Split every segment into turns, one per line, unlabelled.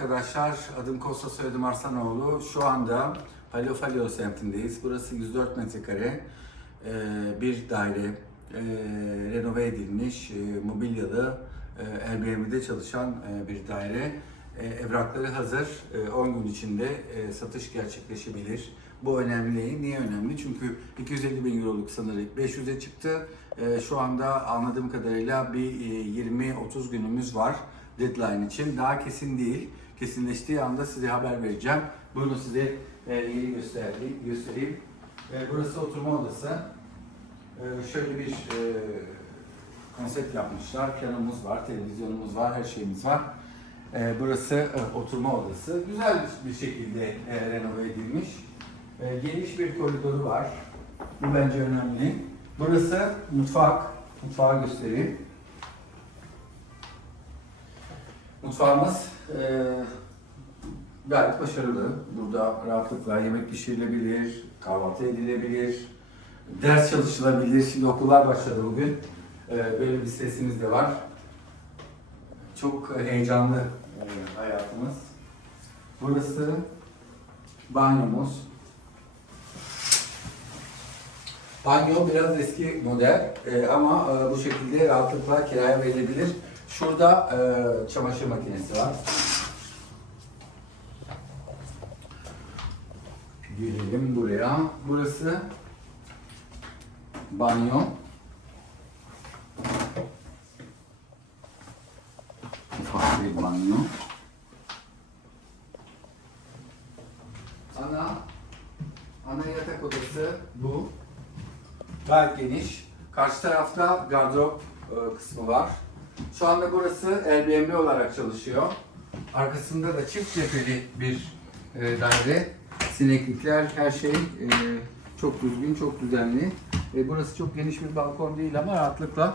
Arkadaşlar adım Kosta soyadım Arslanoğlu. Şu anda Paleofalio semtindeyiz. Burası 104 metrekare e, bir daire. E, renove edilmiş, e, mobilyalı, Airbnb'de çalışan bir daire. Evrakları hazır. E, 10 gün içinde satış gerçekleşebilir. Bu önemli. Niye önemli? Çünkü 250 bin euroluk sınırı 500'e çıktı. Şu anda anladığım kadarıyla bir e, 20-30 günümüz var deadline için. Daha kesin değil. Kesinleştiği anda size haber vereceğim. Bunu size e, yeri göstereyim. E, burası oturma odası. E, şöyle bir konsept yapmışlar. Piyanomuz var, televizyonumuz var, her şeyimiz var. Burası oturma odası. Güzel bir şekilde renove edilmiş. Geniş bir koridoru var. Bu bence önemli. Burası mutfak. Mutfağı göstereyim. Mutfağımız e, gayet başarılı. Burada rahatlıkla yemek pişirilebilir, kahvaltı edilebilir, ders çalışılabilir. Şimdi okullar başladı bugün. E, böyle bir sesimiz de var. Çok heyecanlı e, hayatımız. Burası banyomuz. Banyo biraz eski model e, ama e, bu şekilde rahatlıkla kiraya verilebilir. Şurada e, çamaşır makinesi var. Gelelim buraya. Burası banyo. Ufak bir banyo. Ana ana yatak odası bu. Gayet geniş. Karşı tarafta gardırop e, kısmı var. Şu anda burası Airbnb olarak çalışıyor. Arkasında da çift cepheli bir e, daire. Sineklikler, her şey e, çok düzgün, çok düzenli. E, burası çok geniş bir balkon değil ama rahatlıkla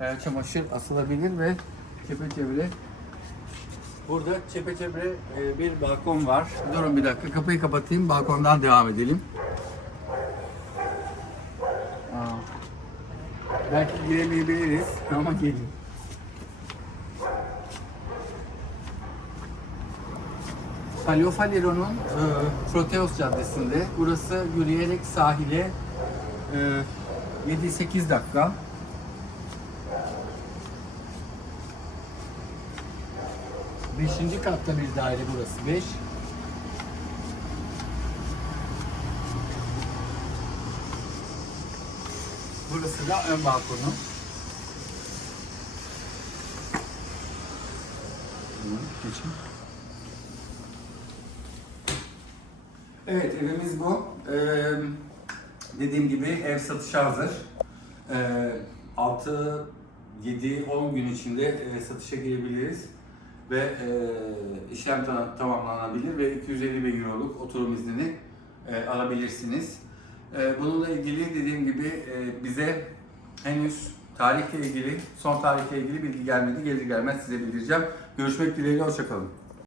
e, çamaşır asılabilir ve çepeçevre Burada çepeçevre e, bir balkon var. Durun bir dakika kapıyı kapatayım balkondan devam edelim. Aa, belki giremeyebiliriz ama gelin. Paleofalero'nun e, Proteus Caddesi'nde. Burası yürüyerek sahile e, 7-8 dakika. Beşinci katta bir daire burası. Beş. Burası da ön balkonu. Geçin. Evet evimiz bu. Ee, dediğim gibi ev satışa hazır. Ee, 6, 7, 10 gün içinde e, satışa girebiliriz ve e, işlem ta- tamamlanabilir ve 250 bin euroluk oturum iznini e, alabilirsiniz. E, bununla ilgili dediğim gibi e, bize henüz tarihle ilgili, son tarihle ilgili bilgi gelmedi. Gelir gelmez size bildireceğim. Görüşmek dileğiyle, hoşçakalın.